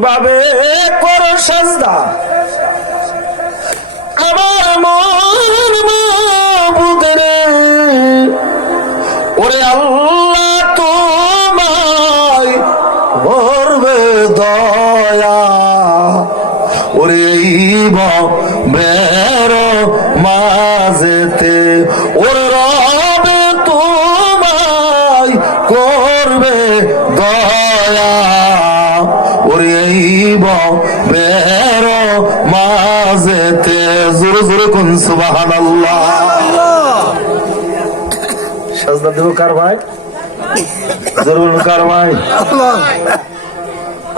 ভাবে করো সাজদা? আমার মন বুদরে ওরে আল্লাহ বেরো মাঝেতে। জোরে জোরে কোন সুবাহান সাজদা দেব কার ভাই? কার ভাই?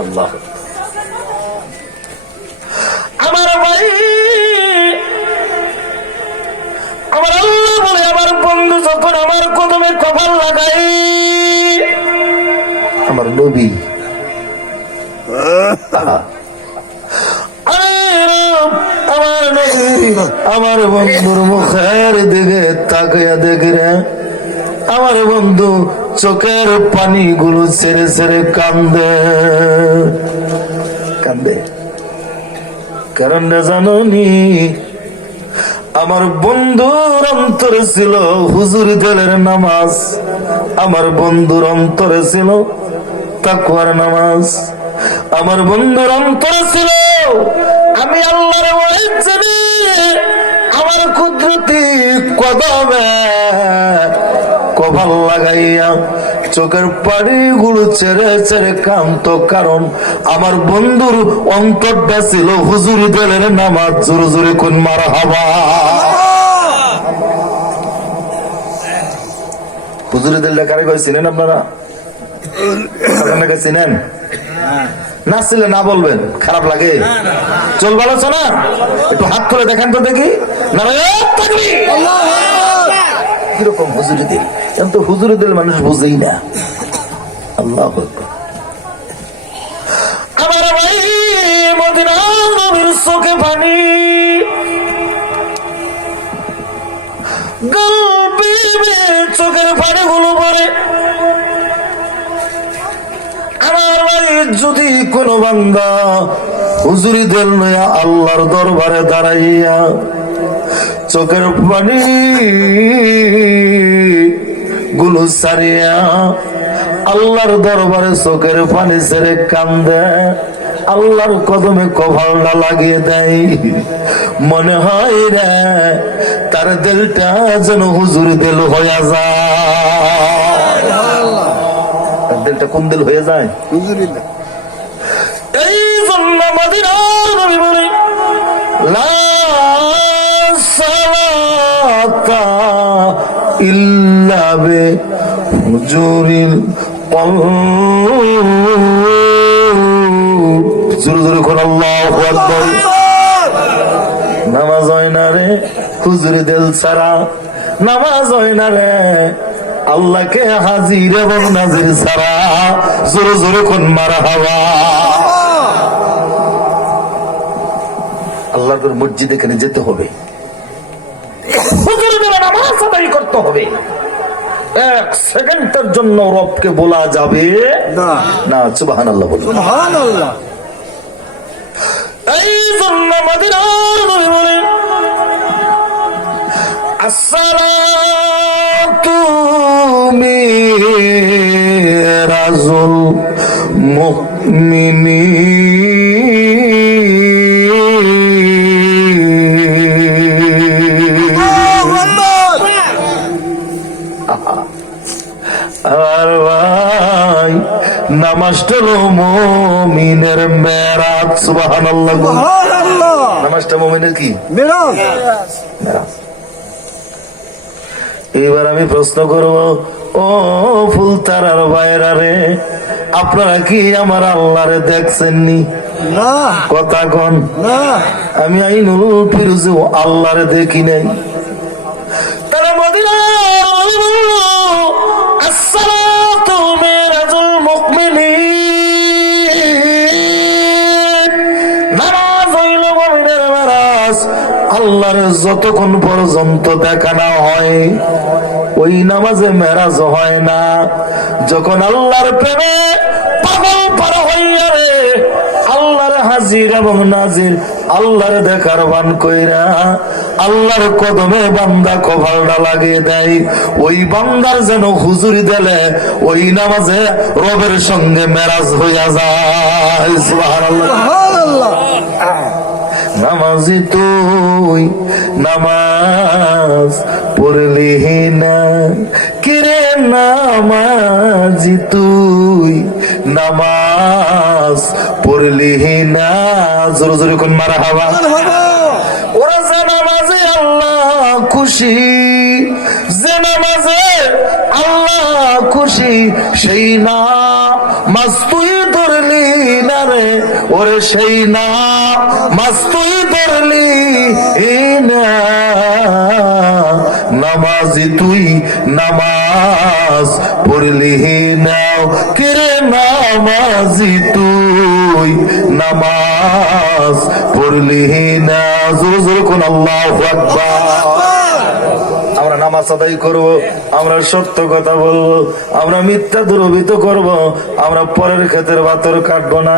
আল্লাহ। আমার ভাই। আমার আল্লাহ বলে, আমার বন্ধু যখন আমার কদমে কপাল লাগাই আমার নবী আমার আমার বন্ধুর মুখের দিকে তাকিয়া দেখি রে। আমার বন্ধু চোখের পানি গুলো ছেড়ে ছেড়ে কান্দে। কান্দে। কারণ জানো নি আমার বন্ধুর অন্তরে ছিল হুজুর দলের নামাজ। আমার বন্ধুর অন্তরে ছিল তাকুয়ার নামাজ। আমার বন্ধুর অন্তরে ছিল আমি আল্লাহর আমার কুদরতি কদমে কপাল লাগাইয়া চোখের পাড়ি গুলো ছেড়ে ছেড়ে কান্ত কারণ আমার বন্ধুর অন্তরটা ছিল হুজুর দলের নামাজ জোরে জোরে কোন মার হাবা হুজুরি দলটা কারে কই আপনারা চিনেন? না ছিল না বলবেন খারাপ লাগে। চল ভালো আছে না একটু হাত করে দেখান তো দেখি! কীরকম হুজুরি দিল এখন তো হুজুরি দিল মানুষ বুঝেই না। আল্লাহ আমার ভাই মদিনা নবীর চোখে পানি। যদি কোনো বান্দা হুজুরি দেল নয়া আল্লাহর দরবারে দাঁড়াইয়া চোখের পানি গুলো সারিয়া আল্লাহর দরবারে চোখের পানি ছেড়ে কান্দে আল্লাহর কদমে কভালটা লাগিয়ে দেয়। মনে হয় রে তার দিলটা যেন হুজুর দিল হয়ে যায় দিলটা কোন দিল হয়ে যায়? এই মদিনার নবী বলে। লা সালাতা ইল্লা বে হুজুরিল নামাজ নামাজ আল্লাহকে হাজির এবং নাজির ছাড়া। জোরে জোরে কোন মারা হাওয়া করে মসজিদ এখানে যেতে হবে। হুজুর বেলা নামাজ আদায় করতে হবে। এক সেকেন্ডের জন্য রবকে বলা যাবে না। না সুবাহান আল্লাহ বলুন। সুবহানাল্লাহ। এই জন্য মদিনার নবী বলেন আসসালাতু মিরাজুল মুমিনিন। নামাজটা হলো মুমিনের মেরাজ সুবহানাল্লাহ। সুবহানাল্লাহ। নামাজটা মুমিনের কি? মিরাজ। মেরাজ। এবার আমি প্রশ্ন করব ও ফুল তারার বাইরা রে আপনারা কি আমার আল্লাহরে দেখছেননি? না। কথা কন। না। আমি আইনুল ফিরুজে আল্লাহরে দেখি নাই। তারা মদিনা আসসালাতু যতক্ষণ পর্যন্ত দেখা না হয়, ওই নামাজে মেরাজ হয় না। যখন আল্লাহর প্রেমে পাগল পার হইয়া রে, আল্লাহর হাজির এবং নাজির আল্লাহর দেখার বান কইরা আল্লাহর কদমে বান্দা কভালটা লাগিয়ে দেয়। ওই বান্দার যেন হুজুরি দিলে ওই নামাজে রবের সঙ্গে মেরাজ হইয়া যায়। সুবহানাল্লাহ। নামাজি তুই নামাজ পড়লি না। কিরে নামাজি তুই নামাজ পড়লি না? জোরে জোরে কোন মারা হাওয়া? ওরা যে নামাজে আল্লাহ খুশি যে নামাজে খুশি, সেই না। তুই ধরলি না রে, ওরে সেই না। তুই ধরলি নামাজি তুই নামাজ পড়লি নাও। কেরে নামাজি তুই নামাজ পড়লি না জোর জোর কোন আল্লাহ আমরা নামাজ আদায় করব, আমরা সত্য কথা বলব, আমরা মিথ্যা দুরবিত করব, আমরা পরের ক্ষেতের বাতর কাটবো না।